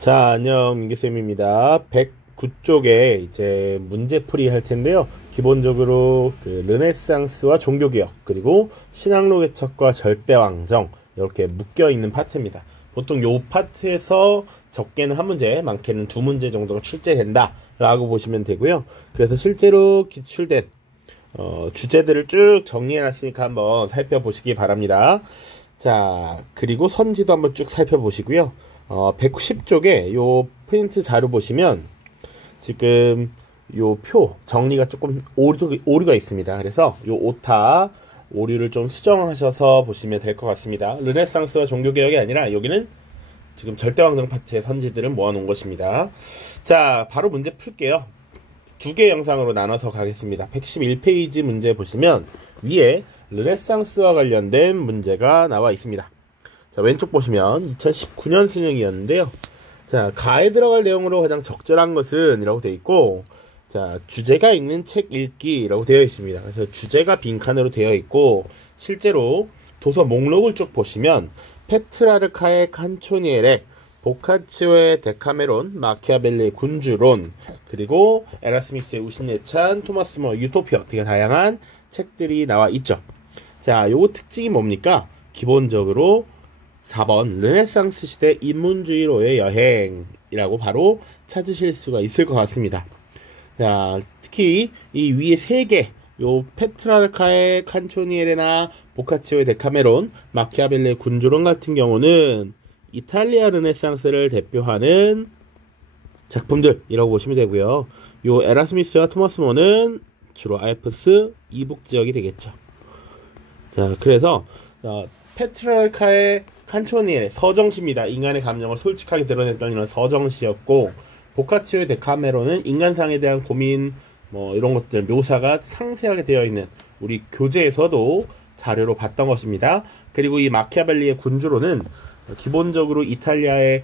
자, 안녕, 민기쌤입니다. 109쪽에 이제 문제풀이 할 텐데요. 기본적으로 그 르네상스와 종교개혁, 그리고 신학로 개척과 절대왕정, 이렇게 묶여있는 파트입니다. 보통 요 파트에서 적게는 한 문제, 많게는 두 문제 정도가 출제된다, 라고 보시면 되고요. 그래서 실제로 기출된, 주제들을 쭉 정리해놨으니까 한번 살펴보시기 바랍니다. 자, 그리고 선지도 한번 쭉 살펴보시고요. 110쪽에 요 프린트 자료 보시면 지금 요 표 정리가 조금 오류가 있습니다. 그래서 요 오타 오류를 좀 수정하셔서 보시면 될 것 같습니다. 르네상스와 종교개혁이 아니라 여기는 지금 절대왕정 파트의 선지들을 모아놓은 것입니다. 자, 바로 문제 풀게요. 두 개 영상으로 나눠서 가겠습니다. 111페이지 문제 보시면 위에 르네상스와 관련된 문제가 나와 있습니다. 자, 왼쪽 보시면 2019년 수능이었는데요. 자, 가에 들어갈 내용으로 가장 적절한 것은 이라고 되어 있고, 자, 주제가 읽는 책 읽기라고 되어 있습니다. 그래서 주제가 빈칸으로 되어 있고, 실제로 도서 목록을 쭉 보시면 페트라르카의 칸초니엘의 보카치오의 데카메론, 마키아벨리의 군주론, 그리고 에라스미스의 우신예찬, 토마스 모 유토피아, 되게 다양한 책들이 나와 있죠. 자, 요 특징이 뭡니까? 기본적으로 4번 르네상스 시대 인문주의로의 여행이라고 바로 찾으실 수가 있을 것 같습니다. 자, 특히 이 위에 세 개, 요 페트라르카의 칸초니에레나 보카치오의 데카메론, 마키아벨리의 군주론 같은 경우는 이탈리아 르네상스를 대표하는 작품들이라고 보시면 되고요. 요 에라스미스와 토마스 모는 주로 알프스 이북 지역이 되겠죠. 자, 그래서 페트라르카의 칸초니엘의 서정시입니다. 인간의 감정을 솔직하게 드러냈던 이런 서정시였고, 보카치오의 데카메론은 인간상에 대한 고민, 이런 것들 묘사가 상세하게 되어 있는 우리 교재에서도 자료로 봤던 것입니다. 그리고 이 마키아벨리의 군주로는 기본적으로 이탈리아의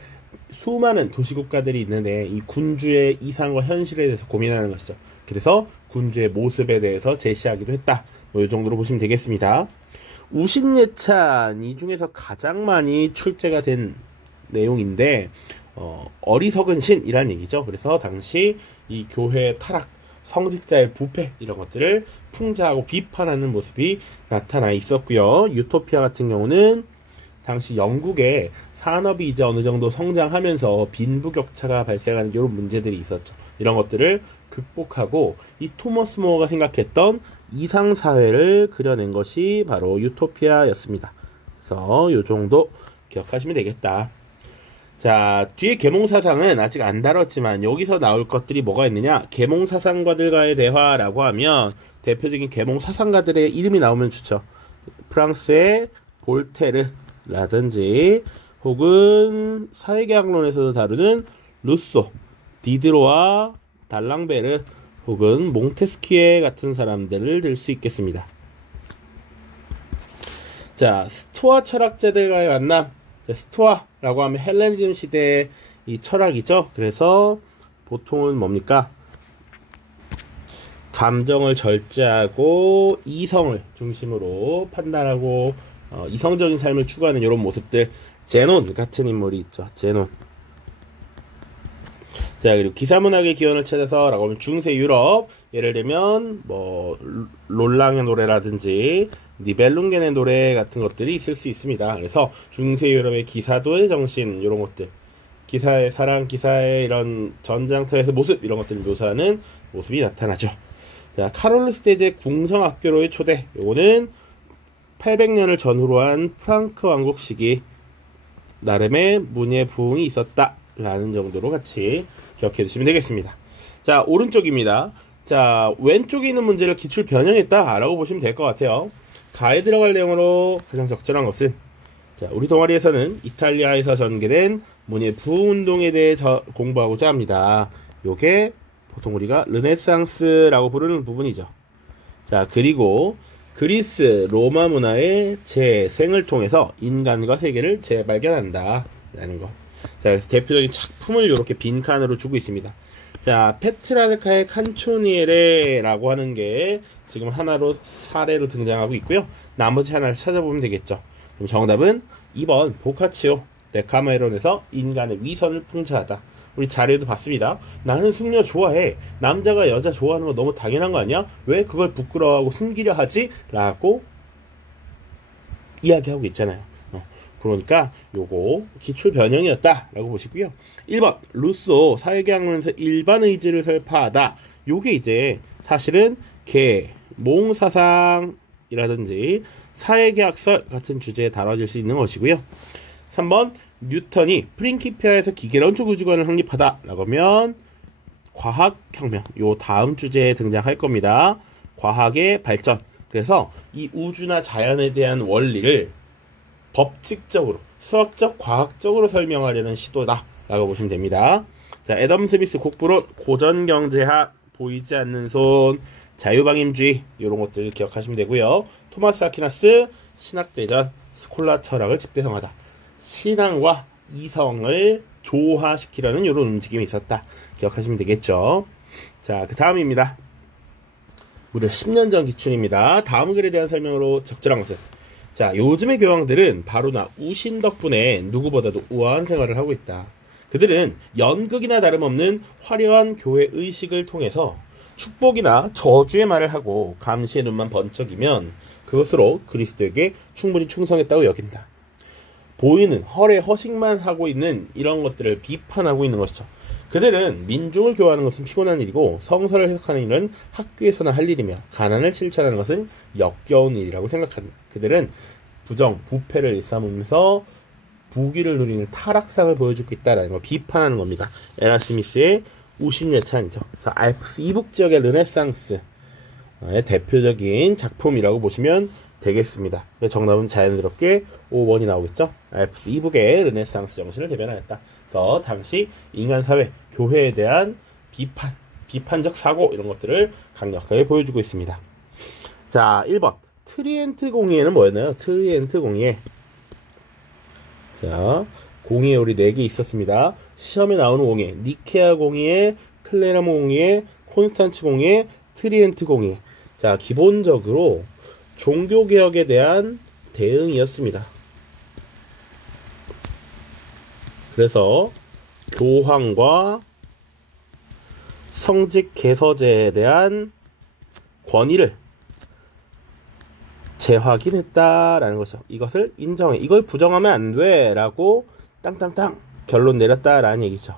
수많은 도시국가들이 있는데 이 군주의 이상과 현실에 대해서 고민하는 것이죠. 그래서 군주의 모습에 대해서 제시하기도 했다. 이 정도로 보시면 되겠습니다. 우신예찬, 이 중에서 가장 많이 출제가 된 내용인데 어리석은 신이란 얘기죠. 그래서 당시 이 교회의 타락, 성직자의 부패, 이런 것들을 풍자하고 비판하는 모습이 나타나 있었고요. 유토피아 같은 경우는 당시 영국의 산업이 이제 어느 정도 성장하면서 빈부격차가 발생하는 이런 문제들이 있었죠. 이런 것들을 극복하고 이 토머스 모어가 생각했던 이상사회를 그려낸 것이 바로 유토피아였습니다. 그래서 요 정도 기억하시면 되겠다. 자, 뒤에 계몽사상은 아직 안 다뤘지만 여기서 나올 것들이 뭐가 있느냐? 계몽사상가들과의 대화라고 하면 대표적인 계몽사상가들의 이름이 나오면 좋죠. 프랑스의 볼테르라든지 혹은 사회계약론에서도 다루는 루소, 디드로와 달랑베르 혹은 몽테스키에 같은 사람들을 들 수 있겠습니다. 자, 스토아 철학자들과의 만남. 자, 스토아라고 하면 헬레니즘 시대의 이 철학이죠. 그래서 보통은 뭡니까? 감정을 절제하고 이성을 중심으로 판단하고 이성적인 삶을 추구하는 이런 모습들. 제논 같은 인물이 있죠. 제논. 자, 그리고 기사문학의 기원을 찾아서 라고 하면 중세 유럽, 예를 들면 롤랑의 노래라든지 니벨룽겐의 노래 같은 것들이 있을 수 있습니다. 그래서 중세 유럽의 기사도의 정신, 이런 것들, 기사의 사랑, 기사의 이런 전장터에서 모습, 이런 것들을 묘사하는 모습이 나타나죠. 자, 카롤루스 대제 궁성학교로의 초대, 요거는 800년을 전후로 한 프랑크 왕국 시기 나름의 문예 부흥이 있었다 라는 정도로 같이 기억해 두시면 되겠습니다. 자, 오른쪽입니다. 자, 왼쪽에 있는 문제를 기출 변형했다 라고 보시면 될 것 같아요. 가에 들어갈 내용으로 가장 적절한 것은, 자, 우리 동아리에서는 이탈리아에서 전개된 문예 부흥운동에 대해 공부하고자 합니다. 요게 보통 우리가 르네상스라고 부르는 부분이죠. 자, 그리고 그리스 로마 문화의 재생을 통해서 인간과 세계를 재발견한다 라는 것. 자, 그래서 대표적인 작품을 이렇게 빈칸으로 주고 있습니다. 자, 페트라르카의 칸초니에레라고 하는 게 지금 하나로 사례로 등장하고 있고요. 나머지 하나를 찾아보면 되겠죠. 그럼 정답은 2번 보카치오 데카메론에서 인간의 위선을 풍자하다. 우리 자료에도 봤습니다. 나는 숙녀 좋아해. 남자가 여자 좋아하는 거 너무 당연한 거 아니야? 왜 그걸 부끄러워하고 숨기려 하지? 라고 이야기하고 있잖아요. 그러니까 요거 기출 변형이었다 라고 보시고요. 1번 루소 사회계약론에서 일반 의지를 설파하다. 요게 이제 사실은 계몽사상이라든지 사회계약설 같은 주제에 다뤄질 수 있는 것이고요. 3번 뉴턴이 프린키피아에서 기계론적 우주관을 확립하다 라고 하면 과학혁명, 요 다음 주제에 등장할 겁니다. 과학의 발전. 그래서 이 우주나 자연에 대한 원리를 법칙적으로, 수학적, 과학적으로 설명하려는 시도다 라고 보시면 됩니다. 자, 애덤 스미스 국부론, 고전경제학, 보이지 않는 손, 자유방임주의 이런 것들 기억하시면 되고요. 토마스 아퀴나스, 신학대전, 스콜라 철학을 집대성하다. 신앙과 이성을 조화시키려는 이런 움직임이 있었다. 기억하시면 되겠죠. 자, 그 다음입니다. 무려 10년 전 기출입니다. 다음 글에 대한 설명으로 적절한 것은, 자, 요즘의 교황들은 바로 나 우신 덕분에 누구보다도 우아한 생활을 하고 있다. 그들은 연극이나 다름없는 화려한 교회 의식을 통해서 축복이나 저주의 말을 하고 감시의 눈만 번쩍이면 그것으로 그리스도에게 충분히 충성했다고 여긴다. 보이는 헐의 허식만 하고 있는 이런 것들을 비판하고 있는 것이죠. 그들은 민중을 교화하는 것은 피곤한 일이고 성서를 해석하는 일은 학교에서나 할 일이며 가난을 실천하는 것은 역겨운 일이라고 생각한다. 그들은 부정, 부패를 일삼으면서 부귀를 누리는 타락상을 보여주고 있다는 걸 비판하는 겁니다. 에라스미스의 우신예찬이죠. 그래서 알프스 이북 지역의 르네상스의 대표적인 작품이라고 보시면 되겠습니다. 정답은 자연스럽게 5번이 나오겠죠. 알프스 이북의 르네상스 정신을 대변하였다. 그래서 당시 인간 사회, 교회에 대한 비판적 사고 이런 것들을 강력하게 보여주고 있습니다. 자, 1번 트리엔트 공의회는 뭐였나요? 트리엔트 공의회. 자, 공의회 우리 4개 있었습니다. 시험에 나오는 공의회, 니케아 공의회, 클레라모 공의회, 콘스탄츠 공의회, 트리엔트 공의회. 자, 기본적으로 종교개혁에 대한 대응이었습니다. 그래서 교황과 성직 개서제에 대한 권위를 재확인했다라는 것이죠. 이것을 인정해. 이걸 부정하면 안 돼 라고 땅땅땅 결론 내렸다라는 얘기죠.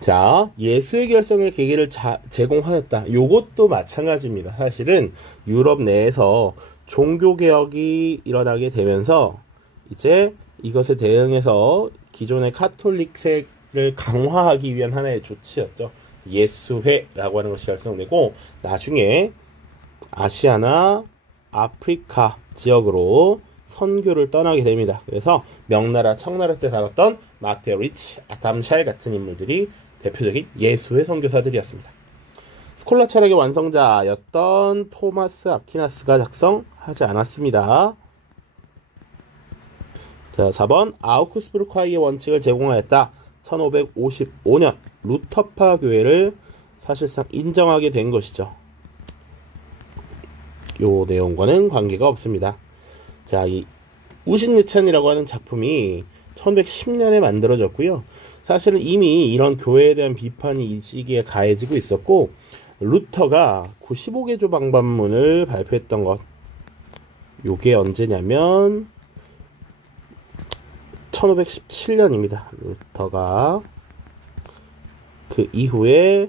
자, 예수의 결성의 계기를 제공하였다. 요것도 마찬가지입니다. 사실은 유럽 내에서 종교개혁이 일어나게 되면서 이제 이것에 대응해서 기존의 카톨릭색을 강화하기 위한 하나의 조치였죠. 예수회라고 하는 것이 결성되고 나중에 아시아나 아프리카 지역으로 선교를 떠나게 됩니다. 그래서 명나라, 청나라 때 살았던 마테오 리치, 아담 샬 같은 인물들이 대표적인 예수회 선교사들이었습니다. 스콜라 철학의 완성자였던 토마스 아퀴나스가 작성하지 않았습니다. 자, 4번 아우크스부르크화의 원칙을 제공하였다. 1555년 루터파 교회를 사실상 인정하게 된 것이죠. 요 내용과는 관계가 없습니다. 자, 이 우신예찬이라고 하는 작품이 1110년에 만들어졌고요. 사실은 이미 이런 교회에 대한 비판이 이 시기에 가해지고 있었고, 루터가 95개조 방반문을 발표했던 것, 요게 언제냐면 1517년입니다. 루터가 그 이후에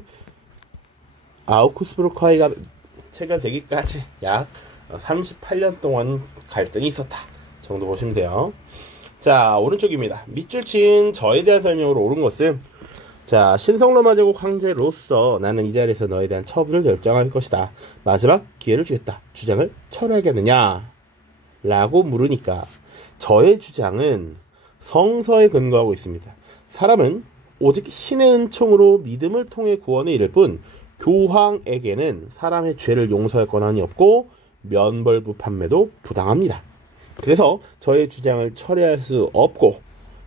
아우크스부르크화의가 체결되기까지 약 38년 동안 갈등이 있었다 정도 보시면 돼요. 자, 오른쪽입니다. 밑줄 친 저에 대한 설명으로 옳은 것은, 자, 신성로마 제국 황제로서 나는 이 자리에서 너에 대한 처분을 결정할 것이다. 마지막 기회를 주겠다. 주장을 철회하겠느냐? 라고 물으니까 저의 주장은 성서에 근거하고 있습니다. 사람은 오직 신의 은총으로 믿음을 통해 구원에 이를 뿐 교황에게는 사람의 죄를 용서할 권한이 없고 면벌부 판매도 부당합니다. 그래서 저의 주장을 철회할 수 없고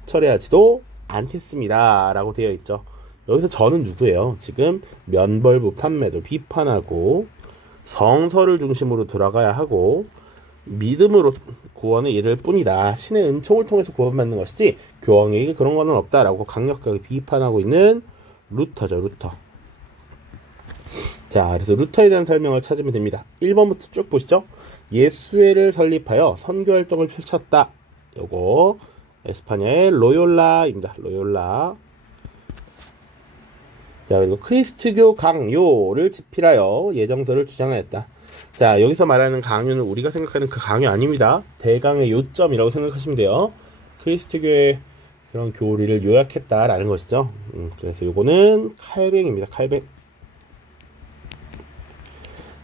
철회하지도 않겠습니다 라고 되어 있죠. 여기서 저는 누구예요? 지금 면벌부 판매도 비판하고 성서를 중심으로 돌아가야 하고 믿음으로 구원에 이를 뿐이다. 신의 은총을 통해서 구원받는 것이지 교황에게 그런 거는 없다라고 강력하게 비판하고 있는 루터죠. 루터. 자, 그래서 루터에 대한 설명을 찾으면 됩니다. 1번부터 쭉 보시죠. 예수회를 설립하여 선교활동을 펼쳤다. 요거 에스파냐의 로욜라입니다. 로욜라. 자, 그리고 크리스트교 강요를 집필하여 예정서를 주장하였다. 자, 여기서 말하는 강요는 우리가 생각하는 그 강요 아닙니다. 대강의 요점이라고 생각하시면 돼요. 크리스트교의 그런 교리를 요약했다라는 것이죠. 그래서 요거는 칼뱅입니다. 칼뱅.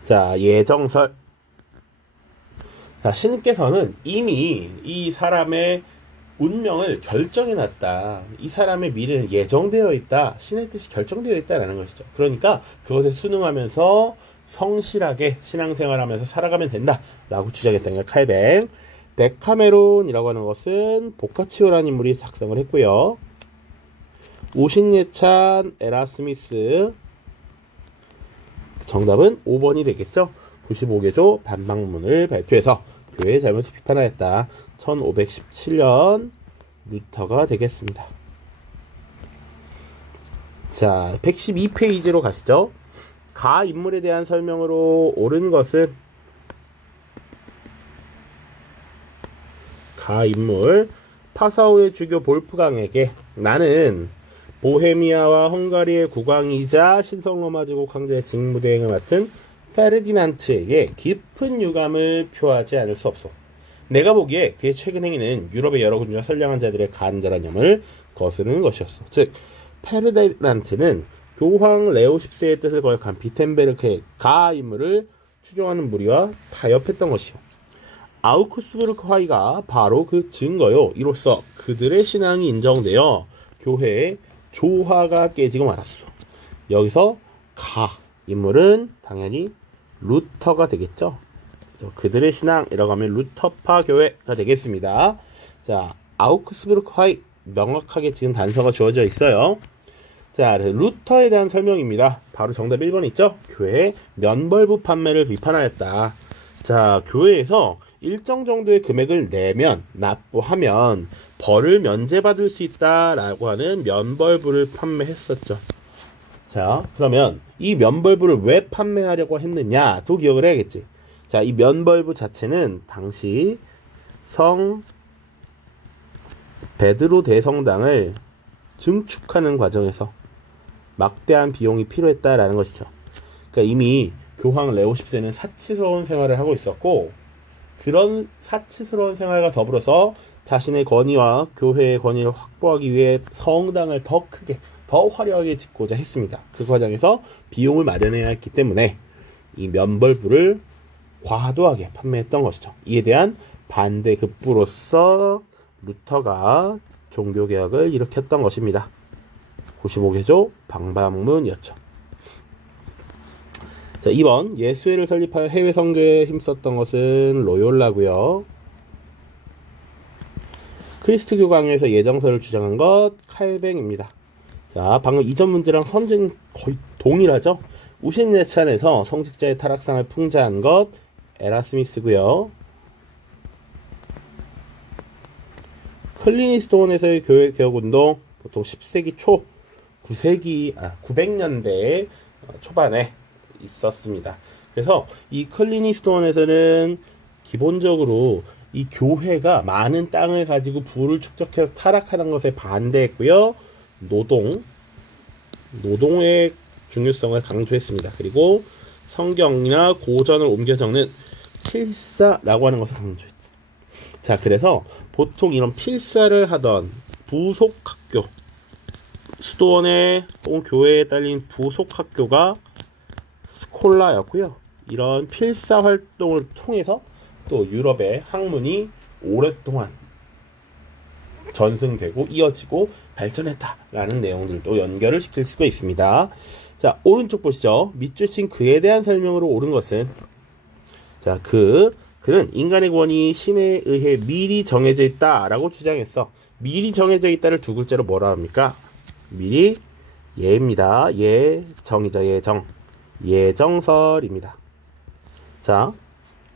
자, 예정설. 자, 신께서는 이미 이 사람의 운명을 결정해놨다. 이 사람의 미래는 예정되어 있다. 신의 뜻이 결정되어 있다라는 것이죠. 그러니까 그것에 순응하면서 성실하게 신앙생활하면서 살아가면 된다 라고 주장했다는 게 칼뱅. 데카메론이라고 하는 것은 보카치오라는 인물이 작성을 했고요. 오신예찬 에라스미스. 정답은 5번이 되겠죠. 95개조 반박문을 발표해서 교회의 잘못을 비판하였다. 1517년 루터가 되겠습니다. 자, 112페이지로 가시죠. 가 인물에 대한 설명으로 옳은 것은 가 인물 파사오의 주교 볼프강에게 나는 보헤미아와 헝가리의 국왕이자 신성로마제국 황제의 직무대행을 맡은 페르디난트에게 깊은 유감을 표하지 않을 수 없어. 내가 보기에 그의 최근 행위는 유럽의 여러 군주와 선량한 자들의 간절한 염을 거스르는 것이었어. 즉 페르디난트는 교황 레오 10세의 뜻을 거역한 비텐베르크의 가 인물을 추종하는 무리와 타협했던 것이요. 아우크스부르크 화의가 바로 그 증거요. 이로써 그들의 신앙이 인정되어 교회의 조화가 깨지고 말았어. 여기서 가 인물은 당연히 루터가 되겠죠. 그들의 신앙이라고 하면 루터파 교회가 되겠습니다. 자, 아우크스부르크 화의 명확하게 지금 단서가 주어져 있어요. 자, 그래서 루터에 대한 설명입니다. 바로 정답 1번 있죠? 교회의 면벌부 판매를 비판하였다. 자, 교회에서 일정 정도의 금액을 내면, 납부하면 벌을 면제받을 수 있다라고 하는 면벌부를 판매했었죠. 자, 그러면 이 면벌부를 왜 판매하려고 했느냐도 기억을 해야겠지. 자, 이 면벌부 자체는 당시 성 베드로 대성당을 증축하는 과정에서 막대한 비용이 필요했다라는 것이죠. 그러니까 이미 교황 레오 10세는 사치스러운 생활을 하고 있었고, 그런 사치스러운 생활과 더불어서 자신의 권위와 교회의 권위를 확보하기 위해 성당을 더 크게, 더 화려하게 짓고자 했습니다. 그 과정에서 비용을 마련해야 했기 때문에 이 면벌부를 과도하게 판매했던 것이죠. 이에 대한 반대 급부로서 루터가 종교개혁을 일으켰던 것입니다. 95개조 방방문이었죠. 자, 2번 예수회를 설립하여 해외 선교에 힘썼던 것은 로욜라고요. 크리스트교 강요에서 예정서를 주장한 것 칼뱅입니다. 자, 방금 이전 문제랑 선진 거의 동일하죠. 우신예찬에서 성직자의 타락상을 풍자한 것 에라스미스고요. 클리니스톤에서의 교회 개혁운동 보통 10세기 초 900년대 초반에 있었습니다. 그래서 이 클리니스톤에서는 기본적으로 이 교회가 많은 땅을 가지고 부를 축적해서 타락하는 것에 반대했고요. 노동의 중요성을 강조했습니다. 그리고 성경이나 고전을 옮겨 적는 필사라고 하는 것을 강조했죠. 자, 그래서 보통 이런 필사를 하던 부속 학교, 수도원에 혹은 교회에 딸린 부속 학교가 스콜라였고요. 이런 필사 활동을 통해서 또 유럽의 학문이 오랫동안 전승되고 이어지고 발전했다라는 내용들도 연결을 시킬 수가 있습니다. 자, 오른쪽 보시죠. 밑줄 친 그에 대한 설명으로 옳은 것은, 자, 그는 인간의 구원이 신에 의해 미리 정해져 있다라고 주장했어. 미리 정해져 있다를 두 글자로 뭐라 합니까? 미리 예입니다. 예정이죠. 예정. 예정설입니다. 자,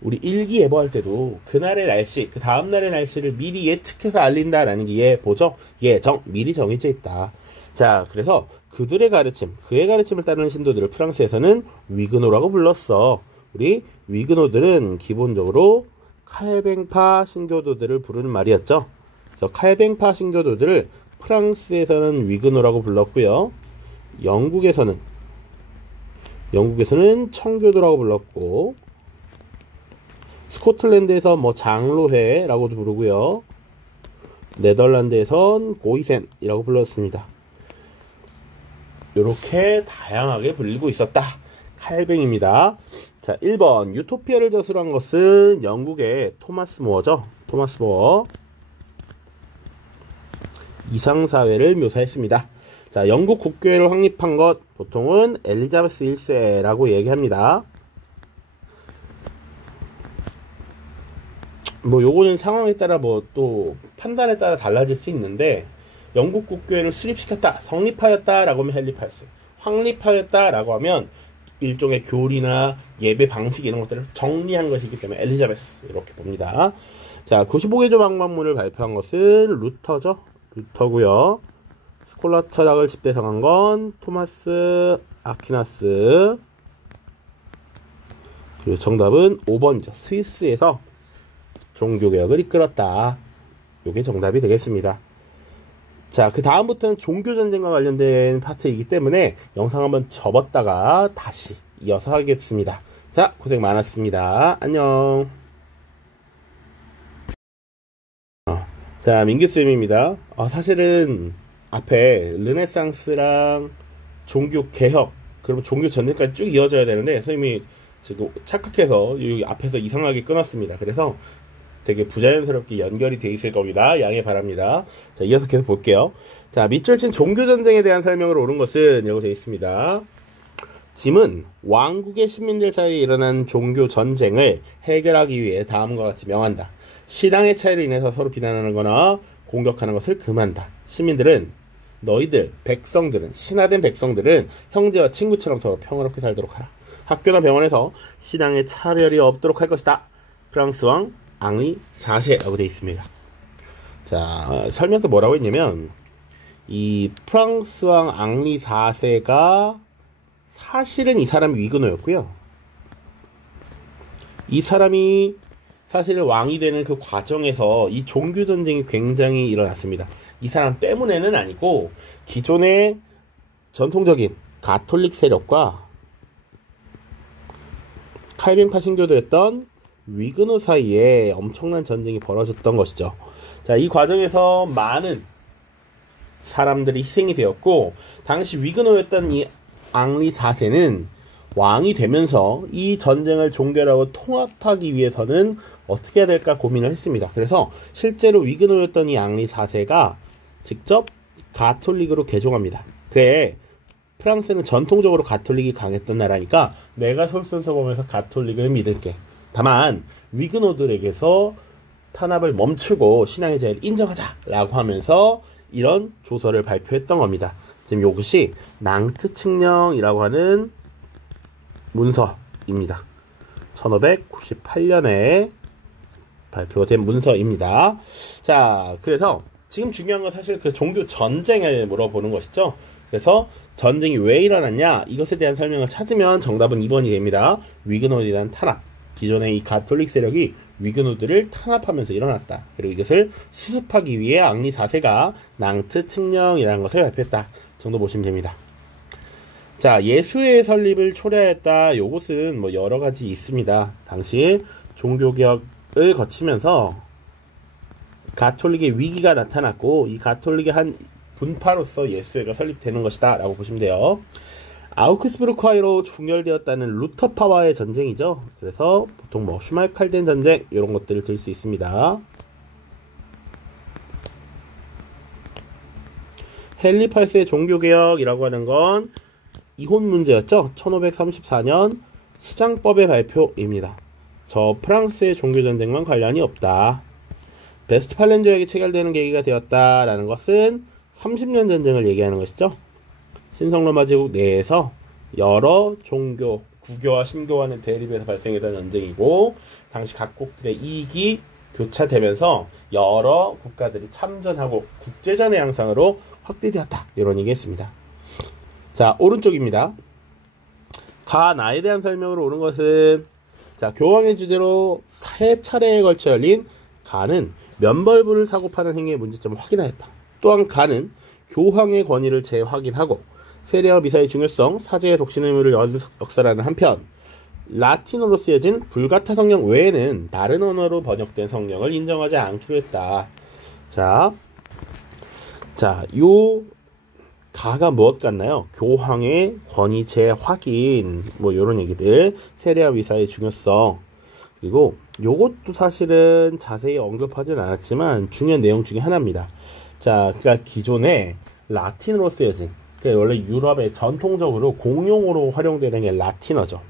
우리 일기예보할 때도 그날의 날씨, 그 다음날의 날씨를 미리 예측해서 알린다라는 게 예보죠. 예정, 미리 정해져 있다. 자, 그래서 그들의 가르침, 그의 가르침을 따르는 신도들을 프랑스에서는 위그노라고 불렀어. 우리 위그노들은 기본적으로 칼뱅파 신교도들을 부르는 말이었죠. 그래서 칼뱅파 신교도들을 프랑스에서는 위그노라고 불렀고요. 영국에서는 청교도라고 불렀고, 스코틀랜드에서 뭐 장로회라고도 부르고요. 네덜란드에선 고이센이라고 불렀습니다. 이렇게 다양하게 불리고 있었다. 칼뱅입니다. 자, 1번 유토피아를 저술한 것은 영국의 토마스 모어죠. 토마스 모어. 이상사회를 묘사했습니다. 자, 영국 국교회를 확립한 것 보통은 엘리자베스 1세라고 얘기합니다. 뭐 요거는 상황에 따라 뭐 또 판단에 따라 달라질 수 있는데, 영국 국교회를 수립시켰다, 성립하였다라고 하면 헬리 8세, 확립하였다라고 하면 일종의 교리나 예배 방식 이런 것들을 정리한 것이기 때문에 엘리자베스 이렇게 봅니다. 자, 95개조 방법문을 발표한 것은 루터죠. 루터고요. 스콜라 철학을 집대성한 건 토마스 아퀴나스. 그리고 정답은 5번이죠. 스위스에서 종교개혁을 이끌었다. 이게 정답이 되겠습니다. 자, 그 다음부터는 종교전쟁과 관련된 파트이기 때문에 영상 한번 접었다가 다시 이어서 하겠습니다. 자, 고생 많았습니다. 안녕. 자, 민규쌤입니다. 사실은 앞에 르네상스랑 종교개혁, 그리고 종교전쟁까지 쭉 이어져야 되는데 선생님이 지금 착각해서 여기 앞에서 이상하게 끊었습니다. 그래서 되게 부자연스럽게 연결이 돼 있을 겁니다. 양해 바랍니다. 자, 이어서 계속 볼게요. 자, 밑줄 친 종교전쟁에 대한 설명을 옳은 것은 이라고 되어 있습니다. 짐은 왕국의 시민들 사이에 일어난 종교전쟁을 해결하기 위해 다음과 같이 명한다. 신앙의 차이로 인해서 서로 비난하는 거나 공격하는 것을 금한다. 시민들은, 너희들, 백성들은, 신화된 백성들은 형제와 친구처럼 서로 평화롭게 살도록 하라. 학교나 병원에서 신앙의 차별이 없도록 할 것이다. 프랑스 왕 앙리 4세라고 되어 있습니다. 자, 설명 때 뭐라고 했냐면, 이 프랑스 왕 앙리 4세가 사실은 이 사람이 위그노였고요. 이 사람이 사실은 왕이 되는 그 과정에서 이 종교전쟁이 굉장히 일어났습니다. 이 사람 때문에는 아니고, 기존의 전통적인 가톨릭 세력과 칼뱅파 신교도였던 위그노 사이에 엄청난 전쟁이 벌어졌던 것이죠. 자, 이 과정에서 많은 사람들이 희생이 되었고, 당시 위그노였던 이 앙리 4세는 왕이 되면서 이 전쟁을 종결하고 통합하기 위해서는 어떻게 해야 될까 고민을 했습니다. 그래서 실제로 위그노였던 이 앙리 4세가 직접 가톨릭으로 개종합니다. 그래, 프랑스는 전통적으로 가톨릭이 강했던 나라니까 내가 솔선수범해서 가톨릭을 믿을게. 다만 위그노들에게서 탄압을 멈추고 신앙의 자유를 인정하자 라고 하면서 이런 조서를 발표했던 겁니다. 지금 이것이 낭트 칙령이라고 하는 문서입니다. 1598년에 발표된 문서입니다. 자, 그래서 지금 중요한 건 사실 그 종교 전쟁을 물어보는 것이죠. 그래서 전쟁이 왜 일어났냐, 이것에 대한 설명을 찾으면 정답은 2번이 됩니다. 위그노에 대한 탄압. 기존의 이 가톨릭 세력이 위그노들을 탄압하면서 일어났다. 그리고 이것을 수습하기 위해 앙리 4세가 낭트 칙령이라는 것을 발표했다. 정도 보시면 됩니다. 자, 예수회의 설립을 초래했다. 요것은 뭐 여러 가지 있습니다. 당시 종교개혁을 거치면서 가톨릭의 위기가 나타났고, 이 가톨릭의 한 분파로서 예수회가 설립되는 것이다 라고 보시면 돼요. 아우크스부르크화로 종결되었다는 루터파와의 전쟁이죠. 그래서 보통 뭐 슈말칼덴 전쟁 이런 것들을 들 수 있습니다. 헨리 8세의 종교개혁이라고 하는 건 이혼 문제였죠. 1534년 수장법의 발표입니다. 저 프랑스의 종교전쟁만 관련이 없다. 베스트팔렌 조약이 체결되는 계기가 되었다라는 것은 30년 전쟁을 얘기하는 것이죠. 신성로마 제국 내에서 여러 종교 구교와 신교와는 대립해서 발생했던 전쟁이고, 당시 각국들의 이익이 교차되면서 여러 국가들이 참전하고 국제전의 양상으로 확대되었다. 이런 얘기했습니다. 자, 오른쪽입니다. 가나에 대한 설명으로 오른 것은, 자, 교황의 주재로 3차례에 걸쳐 열린 가는 면벌부를 사고 파는 행위의 문제점을 확인하였다. 또한 가는 교황의 권위를 재확인하고 세례와 미사의 중요성, 사제의 독신 의무를 역설하는 한편 라틴어로 쓰여진 불가타 성경 외에는 다른 언어로 번역된 성경을 인정하지 않기로 했다. 자, 요 가가 무엇 같나요? 교황의 권위 재확인, 뭐 요런 얘기들, 세례와 미사의 중요성, 그리고 요것도 사실은 자세히 언급하진 않았지만 중요한 내용 중에 하나입니다. 자, 그러니까 기존에 라틴어로 쓰여진, 그러니까 원래 유럽에 전통적으로 공용어로 활용되는 게 라틴어죠.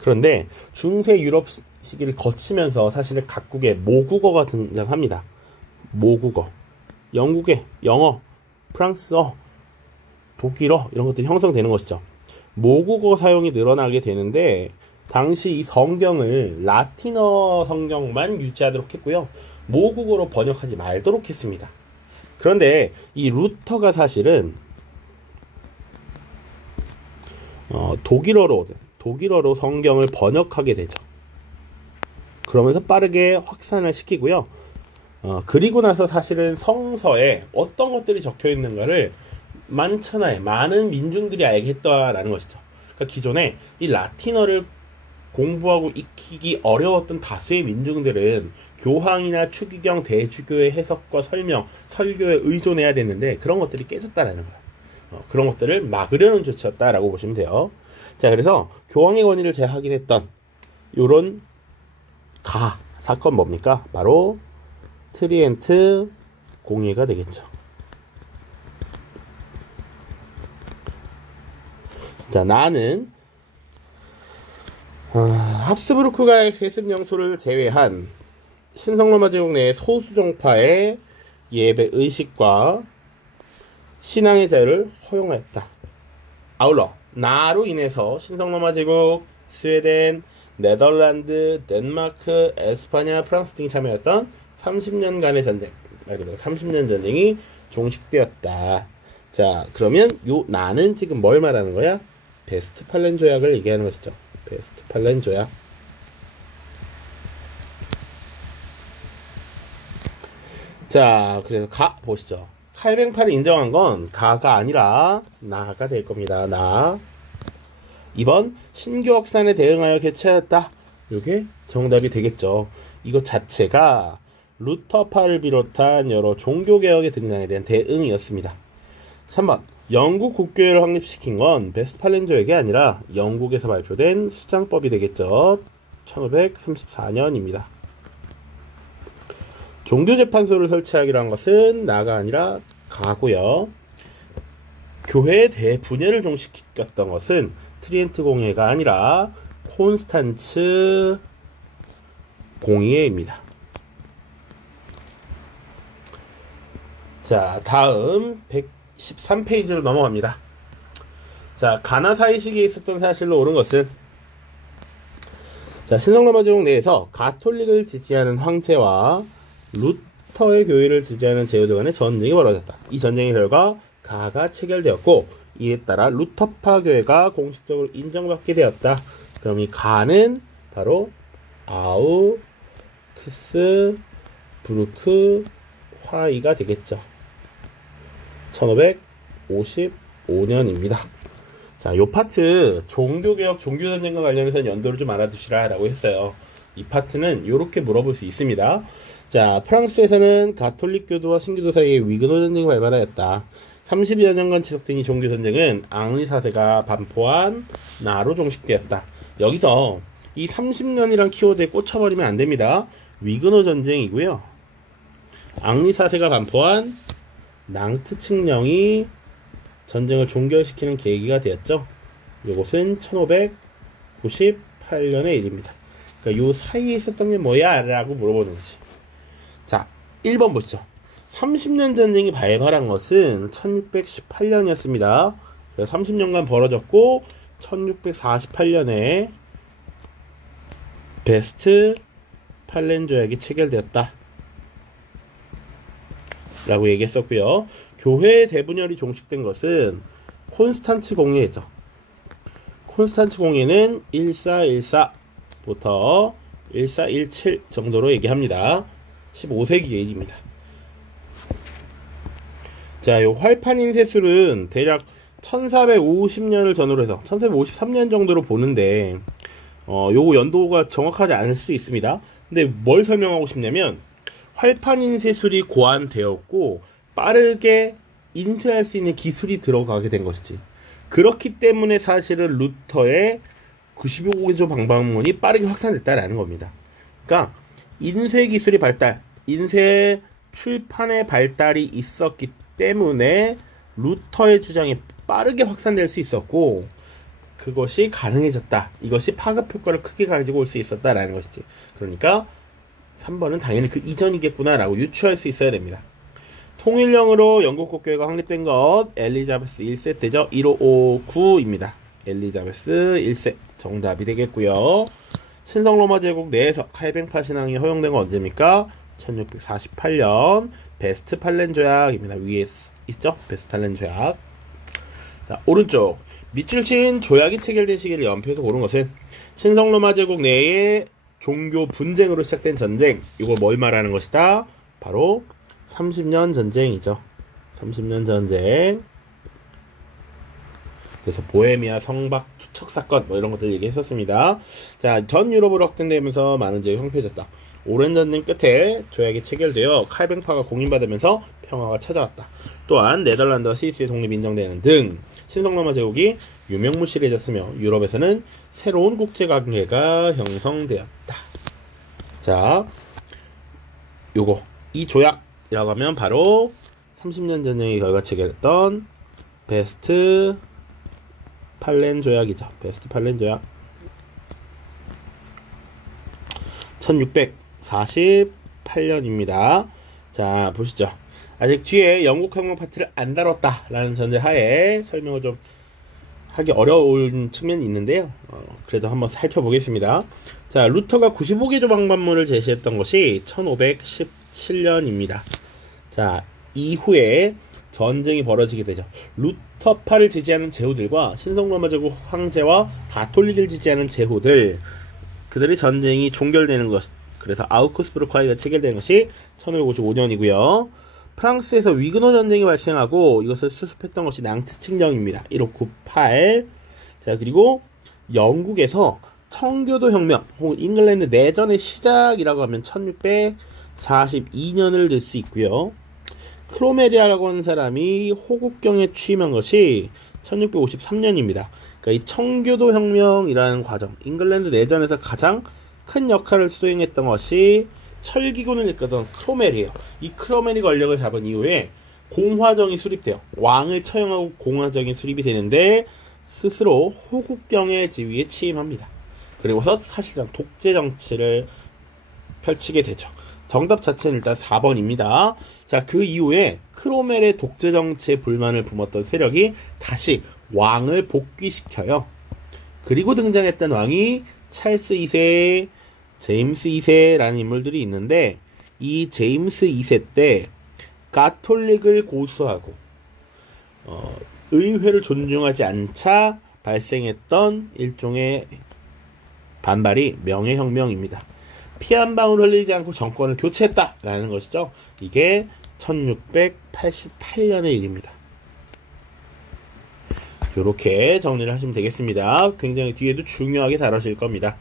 그런데 중세 유럽 시기를 거치면서 사실은 각국의 모국어가 등장합니다. 모국어, 영국의 영어, 프랑스어, 독일어, 이런 것들이 형성되는 것이죠. 모국어 사용이 늘어나게 되는데, 당시 이 성경을 라틴어 성경만 유지하도록 했고요, 모국어로 번역하지 말도록 했습니다. 그런데 이 루터가 사실은 독일어로 성경을 번역하게 되죠. 그러면서 빠르게 확산을 시키고요. 그리고 나서 사실은 성서에 어떤 것들이 적혀 있는가를 만천하에 많은 민중들이 알게 했다라는 것이죠. 그러니까 기존에 이 라틴어를 공부하고 익히기 어려웠던 다수의 민중들은 교황이나 추기경, 대주교의 해석과 설명, 설교에 의존해야 되는데 그런 것들이 깨졌다라는 거예요. 그런 것들을 막으려는 조치였다라고 보시면 돼요. 자, 그래서 교황의 권위를 재확인했던 요런 가 사건 뭡니까? 바로 트리엔트 공의가 되겠죠. 자, 나는 합스부르크가의 세습 영토를 제외한 신성로마 제국 내의 소수 종파의 예배 의식과 신앙의 자유를 허용하였다. 아울러 나로 인해서 신성로마 제국, 스웨덴, 네덜란드, 덴마크, 에스파냐, 프랑스 등이 참여했던 30년간의 전쟁, 말 그대로 30년 전쟁이 종식되었다. 자, 그러면 요 나는 지금 뭘 말하는 거야? 베스트팔렌 조약을 얘기하는 것이죠. 베스트팔렌 조약. 자, 그래서 가 보시죠. 칼뱅파를 인정한 건 가가 아니라 나가 될 겁니다. 나. 2번 신교 확산에 대응하여 개최하였다. 이게 정답이 되겠죠. 이것 자체가 루터파를 비롯한 여러 종교개혁의 등장에 대한 대응이었습니다. 3번 영국 국교회를 확립시킨 건 베스트팔렌 조약이 아니라 영국에서 발표된 수장법이 되겠죠. 1534년입니다. 종교재판소를 설치하기로 한 것은 나가 아니라 가고요. 교회의 대분열을 종식시켰던 것은 트리엔트 공의회가 아니라 콘스탄츠 공의회입니다. 자, 다음 113페이지로 넘어갑니다. 자, 가나 사이 시기에 있었던 사실로 옳은 것은, 자, 신성로마 제국 내에서 가톨릭을 지지하는 황제와 루터의 교회를 지지하는 제후들 간의 전쟁이 벌어졌다. 이 전쟁의 결과 가가 체결되었고 이에 따라 루터파 교회가 공식적으로 인정받게 되었다. 그럼 이 가는 바로 아우크스 부르크 화이가 되겠죠. 1555년입니다. 자, 요 파트 종교개혁, 종교전쟁과 관련해서 연도를 좀 알아두시라 라고 했어요. 이 파트는 요렇게 물어볼 수 있습니다. 자, 프랑스에서는 가톨릭교도와 신교도 사이에 위그노 전쟁이 발발하였다. 30여 년간 지속된 이 종교전쟁은 앙리 4세가 반포한 나로 종식되었다. 여기서 이 30년이란 키워드에 꽂혀버리면 안됩니다. 위그노 전쟁이고요, 앙리 4세가 반포한 낭트 칙령이 전쟁을 종결시키는 계기가 되었죠. 이것은 1598년의 일입니다. 그러니까 요 사이에 있었던 게 뭐야? 라고 물어보는 거지. 자, 1번 보시죠. 30년 전쟁이 발발한 것은 1618년이었습니다. 그래서 30년간 벌어졌고 1648년에 베스트 팔렌 조약이 체결되었다 라고 얘기했었고요. 교회 대분열이 종식된 것은 콘스탄츠 공예죠. 콘스탄츠 공예는 1414부터 1417 정도로 얘기합니다. 15세기 얘기입니다. 자, 요 활판 인쇄술은 대략 1450년을 전후로 해서 1453년 정도로 보는데 요거 연도가 정확하지 않을 수도 있습니다. 근데 뭘 설명하고 싶냐면 활판 인쇄술이 고안되었고 빠르게 인쇄할 수 있는 기술이 들어가게 된 것이지. 그렇기 때문에 사실은 루터의 95개조 방법론이 빠르게 확산됐다라는 겁니다. 그러니까 인쇄 기술이 발달, 인쇄 출판의 발달이 있었기 때문에 루터의 주장이 빠르게 확산될 수 있었고 그것이 가능해졌다. 이것이 파급 효과를 크게 가지고 올 수 있었다라는 것이지. 그러니까 3번은 당연히 그 이전이겠구나 라고 유추할 수 있어야 됩니다. 통일령으로 영국 국교회가 확립된 것 엘리자베스 1세 때죠. 1559입니다. 엘리자베스 1세 정답이 되겠고요. 신성로마 제국 내에서 칼뱅파 신앙이 허용된 건 언제입니까? 1648년 베스트 팔렌 조약입니다. 위에 있죠? 베스트 팔렌 조약. 자, 오른쪽 밑줄 친 조약이 체결된 시기를 연표해서 고른 것은 신성로마 제국 내에 종교 분쟁으로 시작된 전쟁. 이걸 뭘 말하는 것이다? 바로 30년 전쟁이죠. 30년 전쟁. 그래서 보헤미아 성박 투척 사건 뭐 이런 것들 얘기했었습니다. 자, 전 유럽으로 확대되면서 많은 지역이 황폐해졌다. 오랜 전쟁 끝에 조약이 체결되어 칼뱅파가 공인받으면서 평화가 찾아왔다. 또한 네덜란드와 스위스의 독립이 인정되는 등 신성로마 제국이 유명무실해졌으며 유럽에서는 새로운 국제관계가 형성되었다. 자, 요거 이 조약이라고 하면 바로 30년 전쟁의 결과 체결했던 베스트 팔렌 조약이죠. 베스트 팔렌 조약 1648년입니다. 자, 보시죠. 아직 뒤에 영국혁명 파트를 안 다뤘다 라는 전제하에 설명을 좀 하기 어려운 측면이 있는데요. 그래도 한번 살펴보겠습니다. 자, 루터가 95개조 방법론을 제시했던 것이 1517년입니다. 자, 이후에 전쟁이 벌어지게 되죠. 루터파를 지지하는 제후들과 신성로마 제국 황제와 가톨릭을 지지하는 제후들, 그들의 전쟁이 종결되는 것. 그래서 아우쿠스부르크 화의가 체결되는 것이 1555년이고요. 프랑스에서 위그너 전쟁이 발생하고 이것을 수습했던 것이 낭트칭정입니다. 1598. 자, 그리고 영국에서 청교도 혁명 혹은 잉글랜드 내전의 시작이라고 하면 1642년을 들 수 있고요. 크로메리아라고 하는 사람이 호국경에 취임한 것이 1653년입니다. 그러니까 이 청교도 혁명이라는 과정, 잉글랜드 내전에서 가장 큰 역할을 수행했던 것이 철기군을 이끌던 크로멜이에요. 이 크로멜이 권력을 잡은 이후에 공화정이 수립돼요. 왕을 처형하고 공화정이 수립이 되는데 스스로 호국경의 지위에 취임합니다. 그리고서 사실상 독재 정치를 펼치게 되죠. 정답 자체는 일단 4번입니다. 자, 그 이후에 크로멜의 독재 정치에 불만을 품었던 세력이 다시 왕을 복귀시켜요. 그리고 등장했던 왕이 찰스 2세, 제임스 2세라는 인물들이 있는데 이 제임스 2세 때 가톨릭을 고수하고 의회를 존중하지 않자 발생했던 일종의 반발이 명예혁명입니다. 피 한 방울 흘리지 않고 정권을 교체했다라는 것이죠. 이게 1688년의 일입니다. 이렇게 정리를 하시면 되겠습니다. 굉장히 뒤에도 중요하게 다뤄질 겁니다.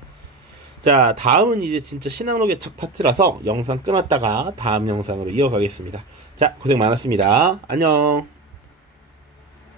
자, 다음은 이제 진짜 신앙로 개척 파트라서 영상 끊었다가 다음 영상으로 이어가겠습니다. 자, 고생 많았습니다. 안녕.